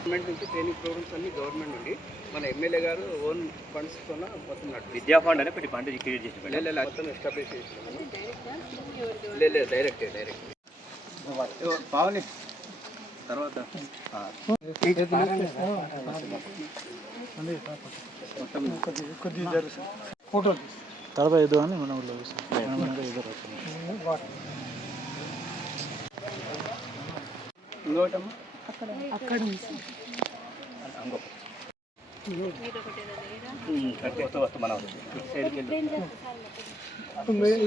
Government నుంచి training programmes అన్ని government నుండి మన ఎమ్మెల్యే గారు ఓన్ ఫండ్స్తో మొత్తం నడుపు విద్యా ఫండ్ అనే పెట్టి ఫండ్ క్రియేట్ చేసి మొత్తం ఎస్టాబ్లిష్ చేసినాము. లేదు డైరెక్ట్ పావని తర్వాత ఫోటోలు తర్వాత ఏదో అని మన ఊళ్ళో ఇంకోటమ్మా అక్కడ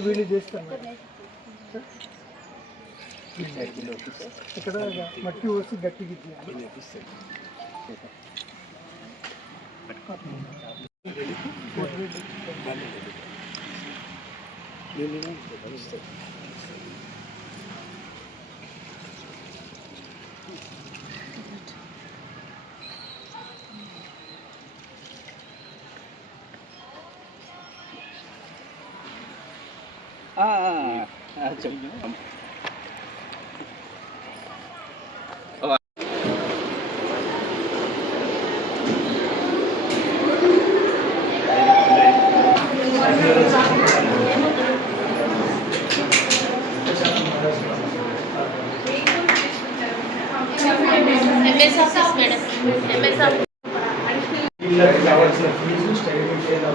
వీళ్ళు చేస్తాం ఇక్కడ మట్టి పోసి గట్టికి కావాల్సిన ఫీజు స్టైల్ కావాల్సిన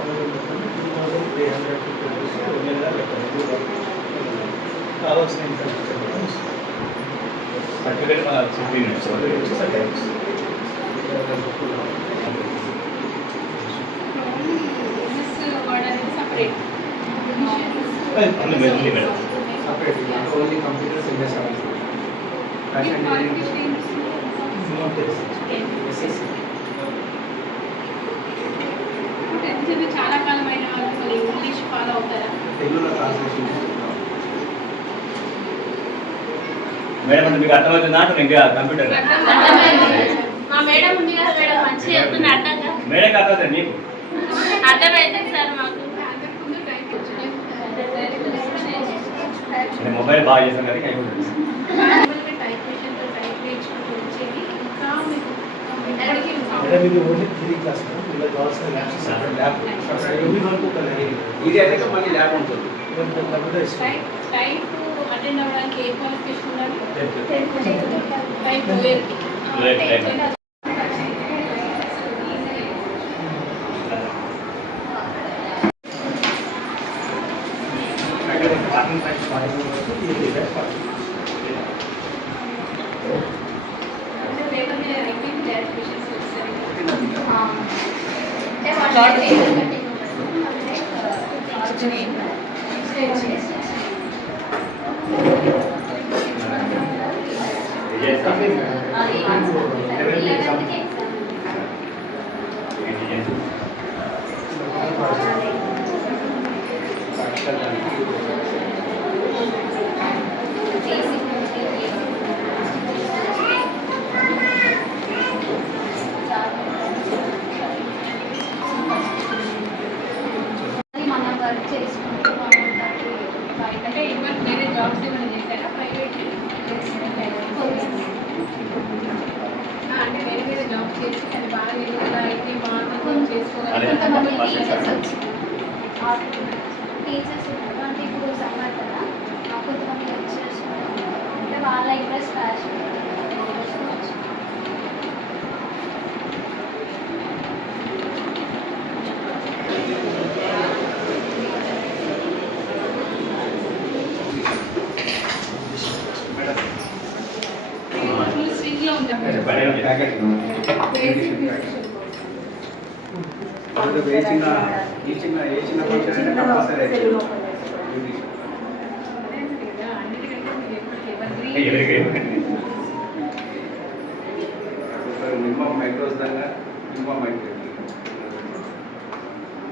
ఓన్లీ కంప్యూటర్స్ చాలా కాలమైన వాళ్ళు ఇంగ్లీష్ ఫాలో అవుతారా? తెలుగులో ట్రాన్స్లేషన్ మేడం మీకు అర్థమవుతుందా ఇంకా కంప్యూటర్ మా మేడం ఉంది కదా మేడం మంచిగా చెప్తుంది అర్థంగా మేడం కాదు నీకు అర్థమైతే సార్ మాకు మొబైల్ బాగా చేసాం కదా ఇది అయితే మళ్ళీ ల్యాబ్ ఉంటుంది. టైప్ అటెండ్ అవ్వడానికి ఏ క్వాలిఫికేషన్ ఉండాలి? అంటే ఇవన్నీ వేరే జాబ్స్ ఏమైనా చేశారా? ప్రైవేట్ అంటే వేరే వేరే జాబ్స్ చేసి అది బాగా నిలబడాలి బాగా చేసుకోవాలి. టీచర్స్ అంటే ఇప్పుడు సమ్మర్ కదా కొంతమంది లెక్చరర్స్ అంటే వాళ్ళ ఇంట్రెస్ట్ ఫ్యాషన్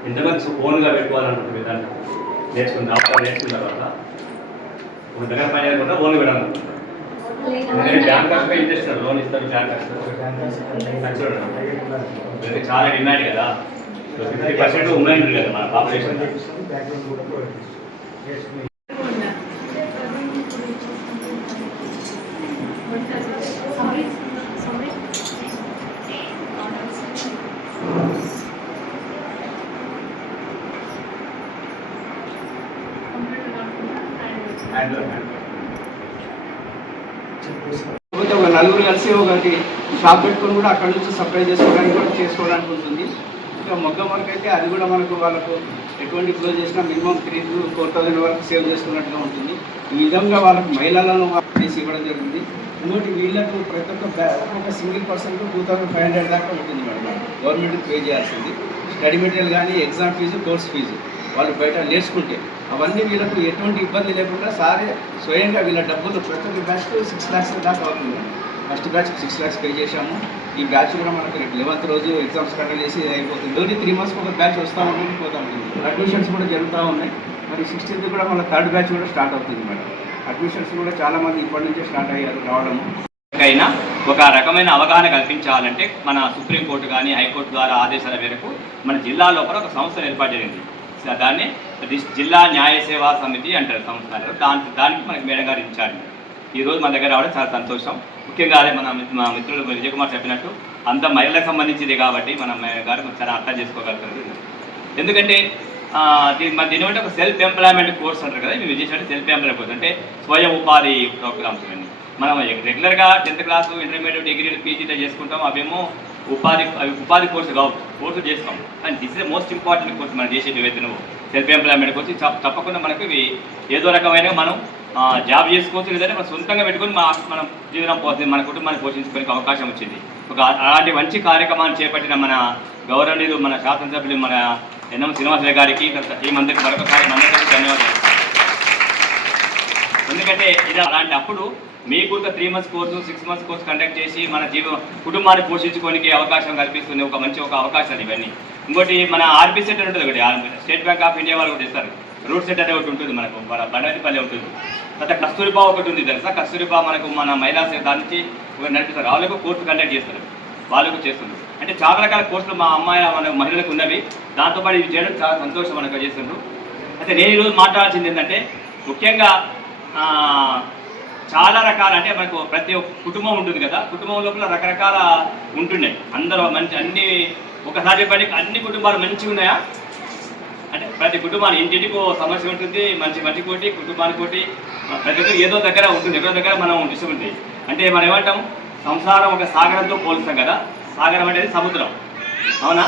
ఎంతమంది ఓన్గా పెట్టుకోవాలనుకుంటే విధానం నేర్చుకున్న తర్వాత ఒక దగ్గర పని అనుకుంటా ఓన్గా పెట్టాలనుకుంటా బ్యాంక్ కాస్త ఇంట్రెస్ట్ లోన్ ఇస్తారు బ్యాంక్ చాలా డిమాండ్ కదా 50% ఉమెన్ కదా మన పాపులేషన్ కాకపోతే ఒక నలుగురు కలిసి ఒకటి షాప్ పెట్టుకొని కూడా అక్కడ నుంచి సప్లై చేసుకోవడానికి ఉంటుంది. ఇంకా మొగ్గ మనకైతే అది కూడా వాళ్ళకు ఎటువంటి క్లోజ్ చేసినా మినిమం 3,000 to 4,000 వరకు సేవ్ చేసుకున్నట్టుగా ఉంటుంది. ఈ విధంగా వాళ్ళకు మహిళలను చేసి ఇవ్వడం జరిగింది. ఇంకోటి వీళ్ళకు ప్రతి ఒక్క సింగిల్ పర్సన్కు 2,500 దాకా ఉంటుంది మేడం. గవర్నమెంట్కి పే చేయాల్సింది స్టడీ మెటీరియల్ కానీ, ఎగ్జామ్ ఫీజు, కోర్స్ ఫీజు వాళ్ళు బయట నేర్చుకుంటే అవన్నీ వీళ్ళకు ఎటువంటి ఇబ్బంది లేకుండా సారే స్వయంగా వీళ్ళ డబ్బులు ప్రతి ఒక్క బ్యాచ్కు 6 lakhs దాకా అవుతుంది. ఫస్ట్ బ్యాచ్ 6 lakhs పే చేశాము. ఈ బ్యాచ్ కూడా మనకు 11th రోజు ఎగ్జామ్స్ కండక్ట్ చేసి అయిపోతుంది. రోజు 3 months ఒక బ్యాచ్ వస్తూ ఉంటుంది, పోతూ ఉంటుంది. అడ్మిషన్స్ కూడా జరుగుతూ ఉన్నాయి. మరి 16th కూడా మన 3rd బ్యాచ్ కూడా స్టార్ట్ అవుతుంది మేడం. అడ్మిషన్స్ కూడా చాలామంది ఇప్పటి నుంచే స్టార్ట్ అయ్యారు రావడము. అయినా ఒక రకమైన అవగాహన కల్పించాలంటే మన సుప్రీంకోర్టు కానీ హైకోర్టు ద్వారా ఆదేశాల మేరకు మన జిల్లా లోపల ఒక సంస్థను ఏర్పాటు జరిగింది. దాన్ని జిల్లా న్యాయ సేవా సమితి అంటారు సంస్థ. దానికి మనకి మేడం గారు ఇన్ఛార్జ్. ఈరోజు మన దగ్గర రావడం చాలా సంతోషం. ముఖ్యంగా అదే మా మిత్రులు విజయ్ కుమార్ చెప్పినట్టు అంత మహిళలకు సంబంధించింది కాబట్టి మన గారు చాలా అర్థం చేసుకోగలుగుతుంది. ఎందుకంటే దీని బట్టి ఒక సెల్ఫ్ ఎంప్లాయ్మెంట్ కోర్స్ అంటారు కదా, మేము చేసినట్టు సెల్ఫ్ ఎంప్లాయ్మెంట్ కోర్స్ అంటే స్వయం ఉపాధి ప్రోగ్రామ్స్ ఇవన్నీ. మనం రెగ్యులర్గా 10th క్లాస్, ఇంటర్మీడియట్, డిగ్రీ, పీజీలో చేసుకుంటాం. అవేమో ఉపాధి కోర్సు చేస్తాం. కానీ this is the most important course మనం చేసేది ఏవైతే నువ్వు సెల్ఫ్ ఎంప్లాయ్మెంట్ కోర్సు. తప్పకుండా మనకు ఇవి ఏదో రకమైన మనం జాబ్ చేసుకోవచ్చు, లేదంటే మనం సొంతంగా పెట్టుకొని మనం జీవనం మన కుటుంబాన్ని పోషించుకోవడానికి అవకాశం వచ్చింది. అలాంటి మంచి కార్యక్రమాన్ని చేపట్టిన మన గౌరవనీయులు, మన శాసనసభ్యులు, మన ఎన్ఎం శ్రీనివాసరావు గారికి, టీమందరికి మరొకసారి మనందరికీ ధన్యవాదాలు. ఎందుకంటే ఇది అలాంటి అప్పుడు మీకు 3 months course, 6 months course conduct చేసి మన కుటుంబాన్ని పోషించుకోనికి అవకాశం కల్పిస్తుంది. ఒక మంచి అవకాశాలు ఇవన్నీ. ఇంకోటి మన ఆర్బీ సెట్ ఉంటుంది ఒకటి, స్టేట్ బ్యాంక్ ఆఫ్ ఇండియా వాళ్ళు కూడా ఇస్తారు. రూట్ సెట్ అనేది ఒకటి ఉంటుంది మనకు, మన బండవతిపల్లి ఉంటుంది. తర్వాత కస్తూరిబా ఒకటి ఉంది తెలుసా. కస్తూరిబా మనకు మన మహిళా దాని నుంచి నడిపిస్తారు. వాళ్ళకు కోర్సు కండక్ట్ చేస్తారు, వాళ్ళకు చేస్తున్నారు. అంటే చాలా రకాల కోర్సులు మా మన మహిళలకు ఉన్నవి. దాంతోపాటు ఇది చేయడం చాలా సంతోషం మనకు చేస్తున్నారు. అయితే నేను ఈరోజు మాట్లాడాల్సింది ఏంటంటే ముఖ్యంగా చాలా రకాల, అంటే మనకు ప్రతి ఒక్క కుటుంబం ఉంటుంది కదా, కుటుంబం లోపల రకరకాల ఉంటున్నాయి. అందరూ అన్ని ఒకసారి చెప్పండి, అన్ని కుటుంబాలు మంచిగా ఉన్నాయా అంటే ప్రతి కుటుంబానికి ఇంటికి సమస్య ఉంటుంది. మంచి కోటి కుటుంబానికి కోటి ప్రతి ఒక్కరు ఏదో దగ్గర ఉంటుంది, ఎక్కడో దగ్గర మనం ఉంటుంది. అంటే మనం ఏమంటాం, సంసారం ఒక సాగరంతో పోలుస్తాం కదా. సాగరం అనేది సముద్రం, అవునా?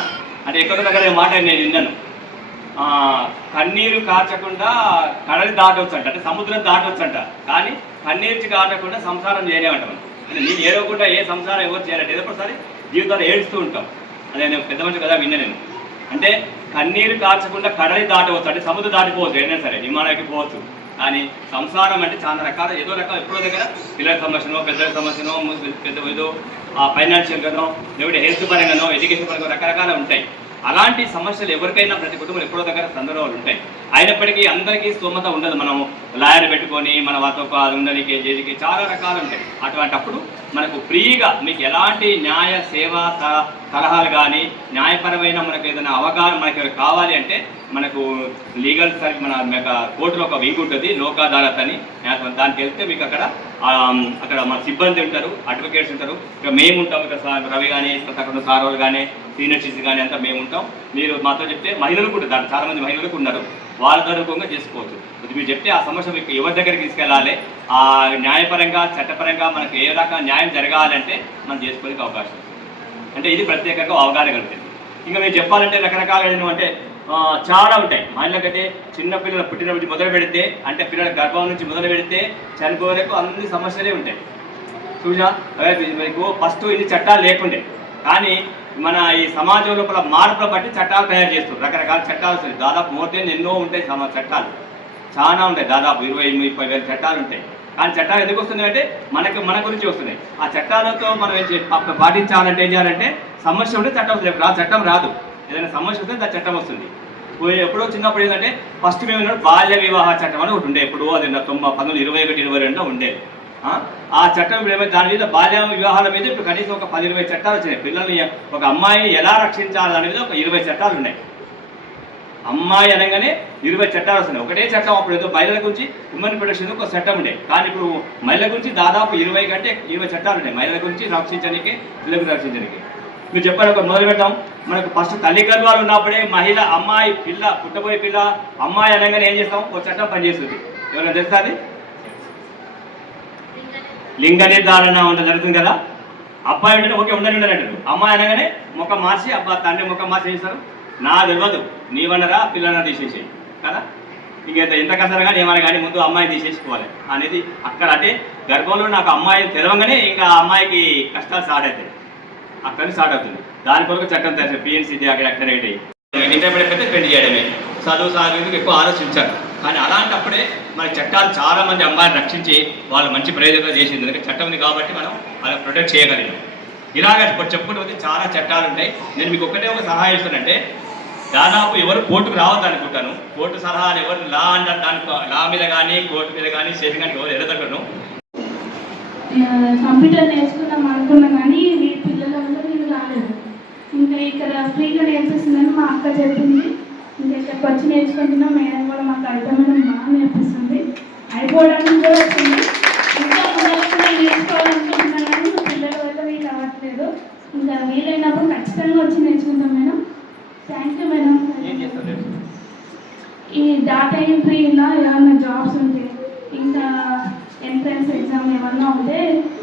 అంటే ఎక్కడో దగ్గర మాట నేను విన్నాను, కన్నీరు కాచకుండా కడలి దాటవచ్చు అంట, అంటే సముద్రం దాటవచ్చు అంట. కానీ కన్నీరు కాచకుండా సంసారం చేయలేమంటాం. అంటే నేను ఏడవకుండా ఏ సంసారం ఎవరు చేయాలంటే ఏదో ఒకసారి జీవితాలు ఏడుస్తూ ఉంటాం. అదే నేను పెద్ద మనిషి కదా విన్నా నేను. అంటే కన్నీరు కాచకుండా కడలి దాటవచ్చు, అంటే సముద్రం దాటిపోవచ్చు, ఏదైనా సరే విమానానికి పోవచ్చు. కానీ సంసారం అంటే చాలా రకాల, ఏదో రకం ఎప్పుడో దగ్గర పిల్లల సమస్యనో, పెద్దల సమస్యనో, పెద్ద ఏదో ఫైనాన్షియల్గానో, లేకపోతే హెల్త్ పరంగానో, ఎడ్యుకేషన్ పరంగా రకరకాల ఉంటాయి. అలాంటి సమస్యలు ఎవరికైనా ప్రతి కుటుంబం ఎప్పుడో దగ్గర సందర్భాలు ఉంటాయి. అయినప్పటికీ అందరికీ స్తోమత ఉండదు. మనం లాయర్ పెట్టుకొని మన వారితో ఉండడానికి చేతికి చాలా రకాలు ఉంటాయి. అటువంటప్పుడు మనకు ఫ్రీగా మీకు ఎలాంటి న్యాయ సేవా సలహాలు కానీ, న్యాయపరమైన మనకు ఏదైనా అవగాహన మనకి కావాలి అంటే మనకు లీగల్ మన కోర్టులో ఒక వింగ్ ఉంటుంది, లోక్ అదాలత్ అని. దానికి వెళ్తే మీకు అక్కడ మన సిబ్బంది ఉంటారు, అడ్వకేట్స్ ఉంటారు. ఇక్కడ మేము ఉంటాం, ఇక్కడ రవి కానీ, అక్కడ సారోలు కానీ, సీనియర్ సిటిజన్ కానీ అంతా మేము ఉంటాం. మీరు మాతో చెప్తే మహిళలు కూడా దాంట్లో చాలామంది మహిళలకు ఉన్నారు, వాళ్ళ తరపుగా చేసుకోవచ్చు. మీరు చెప్తే ఆ సమస్య మీకు ఎవరి దగ్గరికి తీసుకెళ్ళాలి, ఆ న్యాయపరంగా చట్టపరంగా మనకు ఏ రకంగా న్యాయం జరగాలంటే మనం చేసుకోవడానికి అవకాశం. అంటే ఇది ప్రత్యేకంగా అవగాహన కలుగుతుంది. ఇంకా మీరు చెప్పాలంటే రకరకాల అంటే చాలా ఉంటాయి. మహిళలకైతే చిన్నపిల్లల పుట్టిన నుంచి మొదలు పెడితే, అంటే పిల్లల గర్భం నుంచి మొదలు పెడితే చనిపోయేకు అన్ని సమస్యలే ఉంటాయి. చూసా మీకు ఫస్ట్ ఇది చట్టాలు లేకుండే, కానీ మన ఈ సమాజం లోపల మార్పుల బట్టి చట్టాలు తయారు చేస్తారు. రకరకాల చట్టాలు వస్తాయి, దాదాపు మోర్ ఎన్నో ఉంటాయి చట్టాలు, చాలా ఉంటాయి. దాదాపు 20-30 వేల చట్టాలు ఉంటాయి. కానీ చట్టాలు ఎందుకు వస్తున్నాయి అంటే మన గురించి వస్తున్నాయి. ఆ చట్టాలతో మనం పాటించాలంటే ఏం చేయాలంటే, సమస్య ఉంటే చట్టం వస్తుంది. చట్టం రాదు, ఏదైనా సమస్య వస్తే దాని చట్టం వస్తుంది. ఎప్పుడో చిన్నప్పుడు ఏంటంటే ఫస్ట్ మేము బాల్య వివాహ చట్టం అని ఒకటి ఉండే. ఎప్పుడు అది 1921-22 ఉండేది. ఆ చట్టం ఏమైతే దాని మీద బాల్య వివాహాల మీద ఇప్పుడు కనీసం ఒక 10-20 చట్టాలు వచ్చినాయి. పిల్లల్ని ఒక అమ్మాయిని ఎలా రక్షించాలి దాని మీద ఒక 20 చట్టాలు ఉన్నాయి. అమ్మాయి అనగానే 20 చట్టాలు వస్తున్నాయి. ఒకటే చట్టం అప్పుడు ఏదో మహిళల గురించి ఉమెన్ ప్రొటెక్షన్ ఒక చట్టం ఉండే, కానీ ఇప్పుడు మహిళల గురించి దాదాపు 20 కంటే 20 చట్టాలు ఉన్నాయి. మహిళల గురించి రక్షించడానికి, పిల్లలకు రక్షించడానికి. మీరు చెప్పాలి, ఒక మొదలు పెడతాం. మనకు ఫస్ట్ తల్లి గర్భాలు ఉన్నప్పుడే మహిళ, అమ్మాయి, పుట్టబోయే పిల్ల అమ్మాయి అనగానే ఏం చేస్తాం, ఒక చట్టం పనిచేస్తుంది. ఎవరైనా తెలుస్తుంది? లింగ నిర్ధారణ ఉండదు జరుగుతుంది కదా. అబ్బాయి ఉంటే ఓకే ఉండని అంటారు, అమ్మాయి అనగానే ముఖం మార్చి తండ్రి ముఖం మార్చి చేస్తారు. నా తెలియదు నీవన్నరా పిల్లలన్నా తీసేసేయి కదా. ఇంక ఎంత కసరు కానీ ఏమైనా కానీ ముందు అమ్మాయిని తీసేసుకోవాలి అనేది అక్కడ. అంటే గర్భంలో నాకు అమ్మాయి తెలవగానే ఇంకా అమ్మాయికి కష్టాలు స్టార్ట్ అవుతాయి, అక్కడి స్టార్ట్ అవుతుంది. దాని కొరకు చట్టం తెచ్చారు పిఎన్సీ అక్కడ యాక్టివేట్ అయ్యి ఇంటర్మీడియట్ అయితే పెళ్లి చేయడమే. చదువు సాగుకు ఎక్కువ ఆలోచించారు. కానీ అలాంటప్పుడే మన చట్టాలు చాలామంది అమ్మాయిని రక్షించి వాళ్ళు మంచి ప్రయోజనం చేసింది. ఎందుకంటే చట్టం ఉంది కాబట్టి మనం అలా ప్రొటెక్ట్ చేయగలిగాం. ఇలాగ చెప్పుకుంటూ పోతే చాలా చట్టాలు ఉంటాయి. నేను మీకు ఒకటే ఒక సలహా ఇస్తానంటే, దాదాపు ఎవరు కోర్టుకు రావద్దు అనుకుంటాను. కోర్టు సలహాలు ఎవరు లా అంటారు, దానికి లా మీద కానీ కోర్టు మీద కానీ స్టేషన్ కానీ ఎవరు ఎదుగుతాను. కంప్యూటర్ నేర్చుకుందాం అనుకున్నాం కానీ వీళ్ళ పిల్లల వల్ల వీళ్ళు రాలేదు. ఇంకా ఇక్కడ ఫ్రీగా నేర్పిస్తుందని మా అక్క చెప్పింది. ఇంకా ఇక్కడికి వచ్చి నేర్చుకుంటున్నాం. మేడం కూడా మాకు అర్థమైనా బాగా నేర్పిస్తుంది. అయిపోవడానికి కూడా వచ్చింది. ఇంకా పిల్లలు కూడా నేర్చుకోవాలనుకుంటున్నాం కానీ మా పిల్లల వల్ల వీళ్ళు అవ్వట్లేదు. ఇంకా వీలైనప్పుడు ఖచ్చితంగా వచ్చి నేర్చుకుంటాం మేడం. Thank you madam. ఈ డాటా ఎంట్రీ ఇలా ఏమైనా జాబ్స్ ఉంటే, ఇంకా ఎంట్రన్స్ ఎగ్జామ్ ఏమన్నా ఉంటే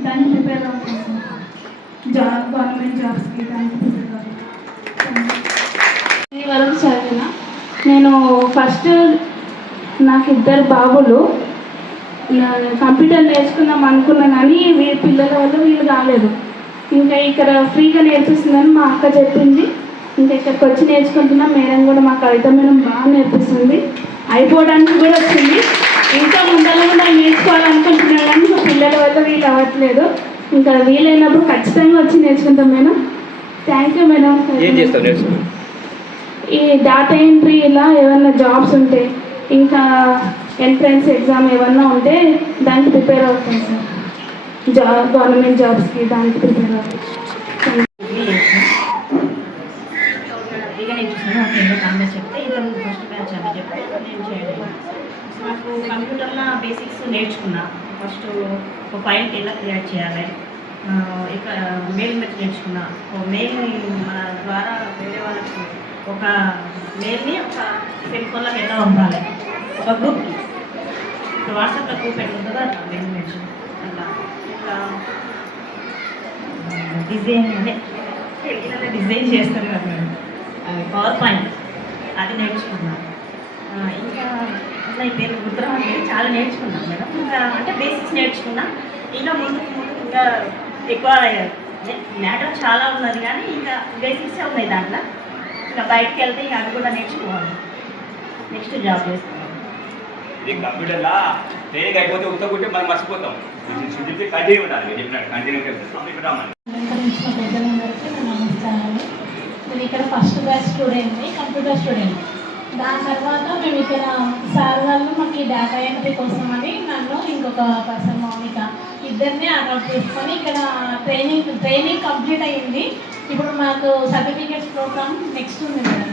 దానికి ప్రిపేర్ అవుతుంది సార్. గవర్నమెంట్ జాబ్స్కి దానికి ప్రిపేర్ అవుతుంది. వరకు చదివిన నేను ఫస్ట్ నాకు 2 బాబులు. కంప్యూటర్ నేర్చుకుందాం అనుకున్నా కానీ వీళ్ళ పిల్లల వల్ల వీళ్ళు రాలేదు. ఇంకా ఇక్కడ ఫ్రీగా నేర్పిస్తుందని మా అక్క చెప్పింది. ఇంకా ఇక్కడికి వచ్చి నేర్చుకుంటున్నాం. మేడం కూడా మాకు అర్థమైన బాగా నేర్పిస్తుంది. అయిపోవడానికి కూడా వచ్చింది. ఇంకా ముందర కూడా నేర్చుకోవాలనుకుంటున్నాం కానీ మా పిల్లల వల్ల వీళ్ళు అవ్వట్లేదు. ఇంకా వీలైనప్పుడు ఖచ్చితంగా వచ్చి నేర్చుకుంటాం మేడం. Thank you madam. ఈ డాటా ఎంట్రీ ఇలా ఏమన్నా జాబ్స్ ఉంటే, ఇంకా ఎంట్రన్స్ ఎగ్జామ్ ఏమన్నా ఉంటే దానికి ప్రిపేర్ అవుతాం సార్. గవర్నమెంట్ జాబ్స్కి దానికి ప్రిపేర్ అవుతాం. ఫ్రీగా నేర్చుకున్నాను. ఒక ఎన్నో కామెంట్స్ చెప్తే ఇంతకుముందు ఫస్ట్ బ్యాచ్ అని చెప్తే నేను చేయలేదు. నాకు కంప్యూటర్లో బేసిక్స్ నేర్చుకున్నా. ఫస్ట్ ఒక ఫైల్కి ఎలా క్రియేట్ చేయాలి, ఇక మెయిల్ మెథడ్ నేర్చుకున్నా. మెయిల్ని మన ద్వారా వేరే వాళ్ళకి ఒక మెయిల్ని ఒక సెల్ ఫోన్లోకి ఎలా పంపాలి, ఒక గ్రూప్కి. ఇప్పుడు వాట్సాప్లో గ్రూప్ ఎట్లుంటుందో అట్లా మెయిల్ నేర్చుకున్నాను. అట్లా ఇట్లా డిజైన్ అంటే డిజైన్ చేస్తారు కదా మేడం, పవర్ పాయింట్ అది నేర్చుకున్నాను. ఇంకా అట్లా ఈ పేరు గుర్తురావట్లేదు, చాలా నేర్చుకున్నాను మేడం. ఇంకా అంటే బేసిక్స్ నేర్చుకున్నా. ఇంకా ముందు ఇంకా ఎక్కువ మ్యాటర్ చాలా ఉన్నది కానీ ఇంకా బేసిక్సే ఉన్నాయి దాంట్లో. ఇంకా బయటకు వెళ్తే ఇంకా అది కూడా నేర్చుకోవాలి. నెక్స్ట్ జాబ్ చేస్తాను. ఇది కంప్యూటర్లా ట్రైనింగ్ అయిపోతే ఉత్తకుంటే మనం మర్చిపోతాం. కంటిన్యూ ఉండాలి. మీరు చెప్పినట్టు కంటిన్యూ రామని. నమస్కారాలు. నేను ఇక్కడ ఫస్ట్ బ్యాచ్ స్టూడెంట్ని, కంప్యూటర్ స్టూడెంట్. దాని తర్వాత మేము ఇక్కడ సార్ వాళ్ళు మాకు ఈ డేటా ఎంట్రీ కోసం అని నన్ను ఇంకొక పర్సన్ మౌనిక ఇద్దరిని అడాప్ట్ చేసుకొని ఇక్కడ ట్రైనింగ్ కంప్లీట్ అయ్యింది. ఇప్పుడు మాకు సర్టిఫికేట్స్ ప్రోగ్రామ్ నెక్స్ట్ ఉంది మేడం.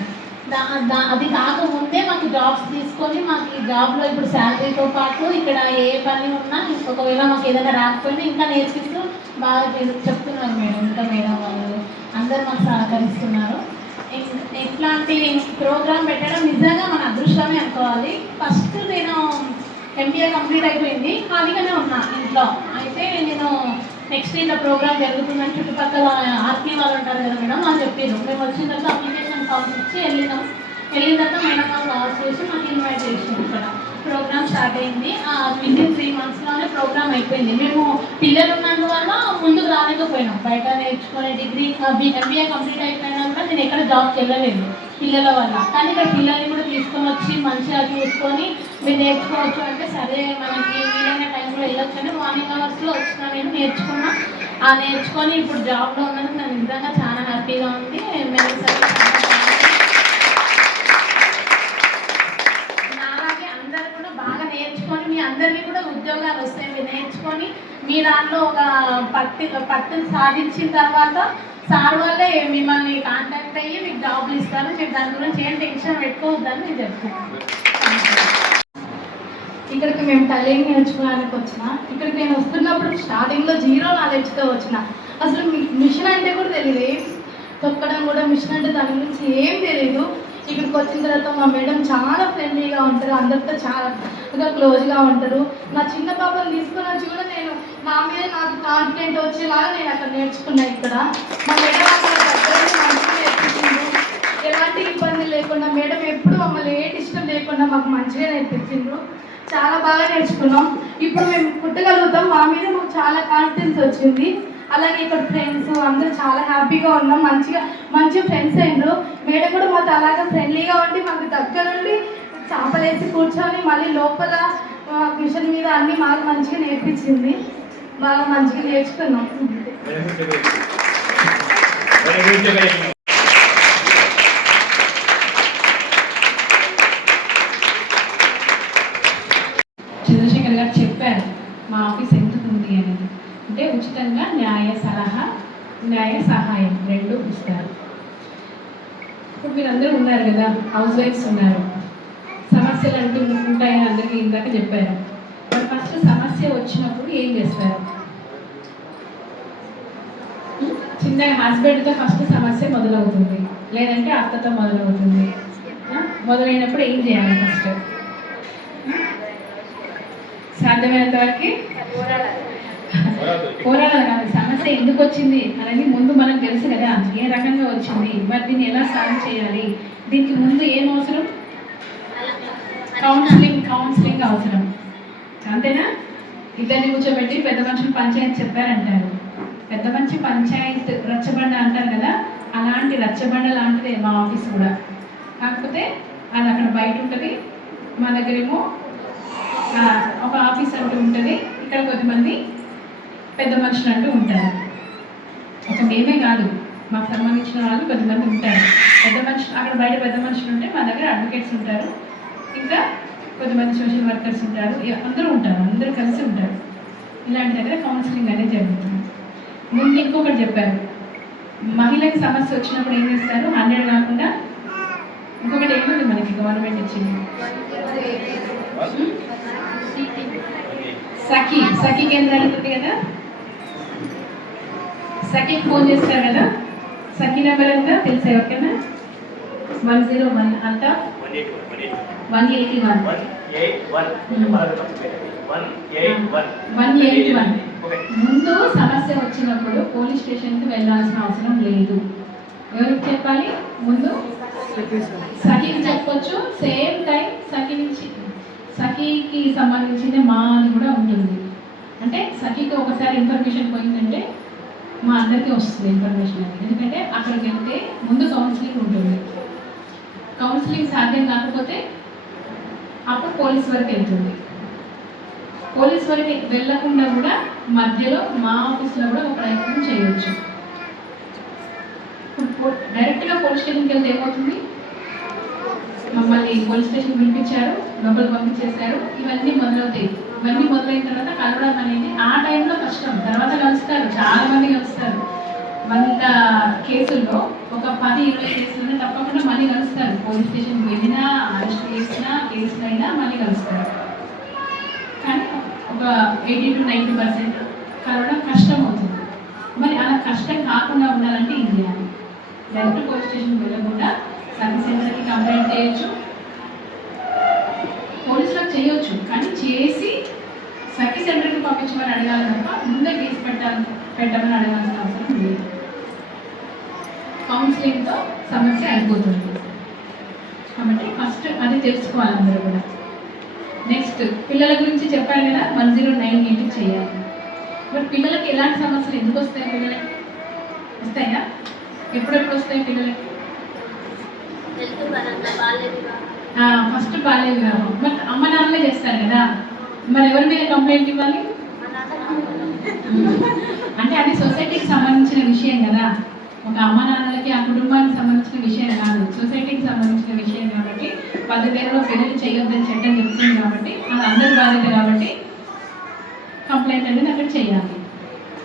అది కాకముందే మాకు జాబ్స్ తీసుకొని మాకు ఈ జాబ్లో ఇప్పుడు శాలరీతో పాటు ఇక్కడ ఏ పని ఉన్నా ఒకవేళ మాకు ఏదైనా రాకపోయినా ఇంకా నేర్పిస్తూ బాగా చెప్తున్నారు మేడం. ఇంకా మేడం వాళ్ళు అందరూ మాకు సహకరిస్తున్నారు. ఇట్లాంటి ప్రోగ్రామ్ పెట్టడం నిజంగా మన అదృష్టమే అనుకోవాలి. ఫస్ట్ నేను MBA కంప్లీట్ అయిపోయింది, ఖాళీగానే ఉన్నా ఇంట్లో. అయితే నేను నెక్స్ట్ ఇలా ప్రోగ్రామ్ జరుగుతుందని చుట్టుపక్కల ఆర్పీ వాళ్ళు ఉంటారు కదా మేడం, వాళ్ళు చెప్పారు. మేము వచ్చిన తర్వాత అప్లికేషన్ ఫామ్స్ ఇచ్చి వెళ్ళిన తర్వాత మేడం వాళ్ళు కాల్ చేసి మాకు ఇన్వైట్ చేసారు. ఇక్కడ ప్రోగ్రామ్ స్టార్ట్ అయింది. వితిన్ 3 monthsలోనే ప్రోగ్రామ్ అయిపోయింది. మేము పిల్లలు ఉన్నందువల్ల ముందుకు రాలేకపోయినాం. బయట నేర్చుకునే డిగ్రీ MBA కంప్లీట్ అయిపోయినా కూడా నేను ఎక్కడ జాబ్కి వెళ్ళలేదు పిల్లల వల్ల. కానీ ఇక్కడ పిల్లల్ని కూడా తీసుకొని వచ్చి మంచిగా చూసుకొని మీరు నేర్చుకోవచ్చు అంటే సరే మనకి వీలైన టైంలో వెళ్ళొచ్చు అని మార్నింగ్ అవర్స్లో వచ్చినా నేను నేర్చుకున్నా. నేర్చుకొని ఇప్పుడు జాబ్లో ఉన్నది నాకు నిజంగా చాలా హ్యాపీగా ఉంది. మేము నాలాగే అందరూ కూడా బాగా నేర్చుకొని మీ అందరికీ కూడా ఉద్యోగాలు వస్తాయి. మీరు నేర్చుకొని మీ దాంట్లో ఒక పట్టు సాధించిన తర్వాత సార్ వాళ్ళే మిమ్మల్ని కాంటాక్ట్ అయ్యి మీకు జాబ్లు ఇస్తారు. మీరు దాని గురించి ఏం టెన్షన్ పెట్టుకోవద్దని నేను చెప్తాను. ఇక్కడికి మేము టైలరింగ్ నేర్చుకోవడానికి వచ్చిన. ఇక్కడికి నేను వస్తున్నప్పుడు స్టార్టింగ్లో 0 నాలెడ్జ్తో వచ్చిన. అసలు మిషన్ అంటే కూడా తెలియదు, తొక్కడం కూడా మిషన్ అంటే దాని గురించి ఏం తెలియదు. ఇక్కడికి వచ్చిన తర్వాత మా మేడం చాలా ఫ్రెండ్లీగా ఉంటారు, అందరితో చాలా క్లోజ్గా ఉంటారు. నా చిన్న పాపను తీసుకుని వచ్చి కూడా నేను నా మీద నాకు కాన్ఫిడెంట్ వచ్చేలాగా నేను అక్కడ నేర్చుకున్నా. ఇక్కడ మా మేడం అక్కడ దగ్గర మంచిగా నేర్పించిండ్రు. ఎలాంటి ఇబ్బంది లేకుండా మేడం ఎప్పుడు మమ్మల్ని ఏ ఇష్టం లేకుండా మాకు మంచిగా నేర్పించిండ్రు. చాలా బాగా నేర్చుకున్నాం. ఇప్పుడు మేము కుట్టగలుగుతాం. మా మీద మాకు చాలా కాన్ఫిడెన్స్ వచ్చింది. అలాగే ఇక్కడ ఫ్రెండ్స్ అందరూ చాలా హ్యాపీగా ఉన్నాం. మంచి ఫ్రెండ్స్ అయినరు. మేడం కూడా మాకు అలాగే ఫ్రెండ్లీగా ఉండి మాకు దగ్గరుండి చేపలేసి కూర్చొని మళ్ళీ లోపల మిషన్ మీద అన్నీ మాకు మంచిగా నేర్పించింది. బాగా మంచిగా నేర్చుకున్నాం. చంద్రశేఖర్ గారు చెప్పారు మా ఆఫీస్ ఎందుకు ఉంది అనేది. అంటే ఉచితంగా న్యాయ సలహా, న్యాయ సహాయం రెండు ఇస్తారు. ఇప్పుడు మీరు అందరూ ఉన్నారు కదా, హౌస్ వైఫ్స్ ఉన్నారు. సమస్యలు అంటూ ఉంటాయని అందరికీ ఇందాక చెప్పారు. మరి ఫస్ట్ సమస్య వచ్చినప్పుడు ఏం చేస్తారు? చిన్న హస్బెండ్తో ఫస్ట్ సమస్య మొదలవుతుంది, లేదంటే అత్తతో మొదలవుతుంది. మొదలైనప్పుడు ఏం చేయాలి? ఫస్ట్ సాధ్యమైనంత వరకు పోరాడాలి కాదు. సమస్య ఎందుకు వచ్చింది అనేది ముందు మనకు తెలుసు కదా, ఏ రకంగా వచ్చింది, మరి దీన్ని ఎలా సాల్వ్ చేయాలి, దీనికి ముందు ఏం అవసరం? కౌన్సిలింగ్ అవసరం. అంతేనా? ఇద్దరిని కూర్చోబెట్టి పెద్ద మనుషులు పంచాయతీ చెప్పారంటారు. పెద్ద మంచి పంచాయత్ రచ్చబండ అంటారు కదా, అలాంటి రచ్చబండ లాంటిదే మా ఆఫీస్ కూడా. కాకపోతే అది అక్కడ బయట ఉంటుంది, మా దగ్గరేమో ఒక ఆఫీస్ అంటూ ఉంటుంది. ఇక్కడ కొద్దిమంది పెద్ద మనుషులు అంటూ ఉంటారు. ఒక మేమే కాదు, మాకు సంబంధించిన వాళ్ళు కొద్దిమంది ఉంటారు. పెద్ద మనుషులు అక్కడ బయట పెద్ద మనుషులు ఉంటే మా దగ్గర అడ్వకేట్స్ ఉంటారు, ఇంకా కొద్దిమంది సోషల్ వర్కర్స్ ఉంటారు. అందరూ ఉంటారు, అందరూ కలిసి ఉంటారు. ఇలాంటి దగ్గర కౌన్సిలింగ్ అనేది జరుగుతుంది. ముందు ఇంకొకటి చెప్పారు, మహిళకి సమస్య వచ్చినప్పుడు ఏం చేస్తారు? 100 కాకుండా ఇంకొకటి ఏముంది మనకి గవర్నమెంట్ ఇచ్చింది? సఖీ కేంద్రాలు ఉంటుంది కదా, సఖీకి ఫోన్ చేస్తారు కదా. సఖీ నెంబర్ ఎంత తెలుసా ఎవరికైనా? 101 అంతా 181. ముందు సమస్య వచ్చినప్పుడు పోలీస్ స్టేషన్కి వెళ్ళాల్సిన అవసరం లేదు. ఎవరికి చెప్పాలి? ముందు సఖీకి చెప్పొచ్చు. సేమ్ టైం సఖీకి సంబంధించిన మాది కూడా ఉంటుంది. అంటే సఖీకి ఒకసారి ఇన్ఫర్మేషన్ పోయిందంటే మా అందరికీ వస్తుంది ఇన్ఫర్మేషన్ అది. ఎందుకంటే అక్కడికి వెళ్తే ముందు కౌన్సిలింగ్ ఉంటుంది. కౌన్సిలింగ్ సాధ్యం కాకపోతే అప్పుడు పోలీస్ వరకు వెళ్తుంది. పోలీస్ వరకు వెళ్ళకుండా కూడా మధ్యలో మా ఆఫీస్లో కూడా ఒక ప్రయత్నం చేయవచ్చు. డైరెక్ట్గా పోలీస్ స్టేషన్కి వెళ్తే ఏమవుతుంది? మమ్మల్ని పోలీస్ స్టేషన్ పిలిపించారు, లోపలికి పంపించేశారు, ఇవన్నీ మొదలవుతాయి. ఇవన్నీ మొదలైన తర్వాత కలవడం అనేది ఆ టైంలో కష్టం. తర్వాత కలుస్తారు, చాలా మంది కలుస్తారు. 100 కేసుల్లో ఒక 10-20 కేసులు తప్పకుండా మళ్ళీ కలుస్తారు. పోలీస్ స్టేషన్కి వెళ్ళినా, అరెస్ట్ చేసినా, కేసులైనా మళ్ళీ కలుస్తారు. కానీ ఒక 80 to 90% కలవడం కష్టం అవుతుంది. మరి అలా కష్టం కాకుండా ఉండాలంటే ఏం చేయాలి? డైరెక్ట్ పోలీస్ స్టేషన్కి వెళ్ళకుండా సర్వీస్ సెంటర్కి కంప్లైంట్ చేయొచ్చు, పోలీసులకు చేయొచ్చు. కానీ చేసి సర్వీస్ సెంటర్కి పంపించమని అడగాలి తప్ప ముందే కేసు పెట్టమని అడగాల్సిన అవసరం లేదు. కౌన్సిలింగ్తో సమస్య అయిపోతుంది. కాబట్టి ఫస్ట్ అది తెలుసుకోవాలి అందరూ కూడా. నెక్స్ట్ పిల్లల గురించి చెప్పాను కదా, 109 చేయాలి. మరి పిల్లలకి ఎలాంటి సమస్యలు ఎందుకు వస్తాయి? పిల్లలకి వస్తాయా? ఎప్పుడెప్పుడు వస్తాయి పిల్లలకి? ఫస్ట్ బాల్య వివాహం. మరి అమ్మ నాన్నలే చేస్తారు కదా, మరి ఎవరి మీద కంప్లైంట్ ఇవ్వాలి? అంటే అది సొసైటీకి సంబంధించిన విషయం కదా. ఒక అమ్మ నాన్నలకి ఆ కుటుంబానికి సంబంధించిన విషయం కాదు, సొసైటీకి సంబంధించిన విషయం కాబట్టి పద్ధతిలో పిల్లలు చేయొద్దని చట్టం చెప్తుంది కాబట్టి అది అందరి బాధ్యత కాబట్టి కంప్లైంట్ అనేది అక్కడ చేయాలి.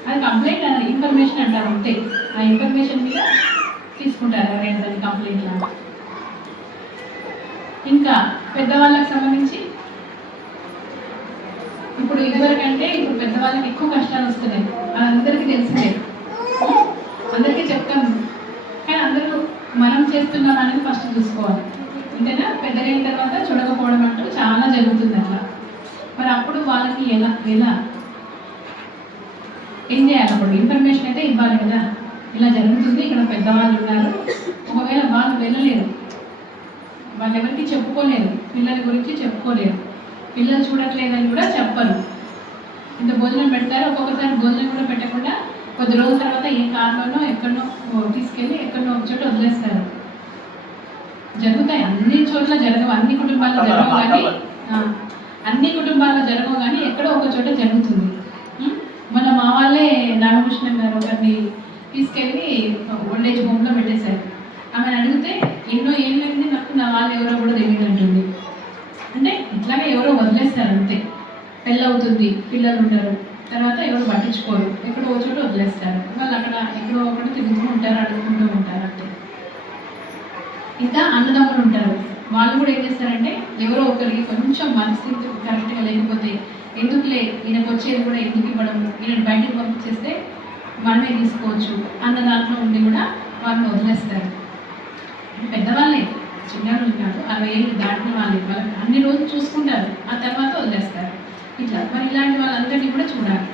అది కంప్లైంట్ అన్నారు, ఇన్ఫర్మేషన్ అంటారు అంతే. ఆ ఇన్ఫర్మేషన్ మీద తీసుకుంటారు ఎవరైనా దాన్ని కంప్లైంట్ లాగా. ఇంకా పెద్దవాళ్ళకి సంబంధించి ఇప్పుడు ఇదివరకంటే ఇప్పుడు పెద్దవాళ్ళకి ఎక్కువ కష్టాలు వస్తున్నాయి, అది అందరికీ తెలిసిందే, అందరికీ చెప్తాము. కానీ అందరూ మనం చేస్తున్నాం అనేది ఫస్ట్ చూసుకోవాలి. అంతేనా? పెద్దలైన తర్వాత చూడకపోవడం అంటూ చాలా జరుగుతుంది అట్లా. మరి అప్పుడు వాళ్ళకి ఎలా ఏం చేయాలి? అప్పుడు ఇన్ఫర్మేషన్ అయితే ఇవ్వాలి కదా, ఇలా జరుగుతుంది, ఇక్కడ పెద్దవాళ్ళు ఉన్నారు. ఒకవేళ వాళ్ళు వెళ్ళలేరు, వాళ్ళు ఎవరికి చెప్పుకోలేరు, పిల్లల గురించి చెప్పుకోలేరు, పిల్లలు చూడట్లేదని కూడా చెప్పరు. ఇంత భోజనం పెడతారు, ఒక్కొక్కసారి భోజనం కూడా పెట్టకుండా కొద్ది రోజుల తర్వాత ఏ కారణంలో ఎక్కడనో తీసుకెళ్ళి ఎక్కడనో ఒక చోట వదిలేస్తారు. జరుగుతాయి, అన్ని చోట్ల జరగవు, అన్ని కుటుంబాల్లో జరగవు కానీ అన్ని కుటుంబాల్లో జరగవు కానీ ఎక్కడో ఒక చోట జరుగుతుంది. మన మా వాళ్ళే రామకృష్ణ గారు ఒకరిని తీసుకెళ్ళి ఓల్డేజ్ హోమ్లో పెట్టేశారు. ఆమెను అడిగితే ఎన్నో ఏళ్ళైంది నాకు నా వాళ్ళు ఎవరో కూడా తెలియదు అంటుంది. అంటే ఇట్లాగే ఎవరో వదిలేస్తారు అంతే. పెళ్ళవుతుంది, పిల్లలు ఉండరు, తర్వాత ఎవరు పట్టించుకోరు, ఎక్కడో ఒక చోట వదిలేస్తారు. వాళ్ళు అక్కడ ఎక్కడో ఒకటి తిరుగుతూ ఉంటారు, అడుగుతుంటూ ఉంటారు అంతే. ఇంకా అన్నదమ్ములు ఉంటారు, వాళ్ళు కూడా ఏం చేస్తారంటే ఎవరో ఒకరికి కొంచెం మనస్థితి కరెక్ట్గా లేకపోతే ఎందుకులే ఈయనకు వచ్చేది కూడా ఎందుకు ఇవ్వడం, ఈయన బయటకు పంపించేస్తే మనమే తీసుకోవచ్చు అన్న దాంట్లో ఉండి కూడా వాళ్ళని వదిలేస్తారు. పెద్దవాళ్ళే, చిన్నవాళ్ళు కాదు, 60 ఏళ్ళు దాటిన వాళ్ళే, వాళ్ళకి అన్ని రోజులు చూసుకుంటారు, ఆ తర్వాత వదిలేస్తారు. ఇట్లా మరి ఇలాంటి వాళ్ళందరినీ కూడా చూడాలి.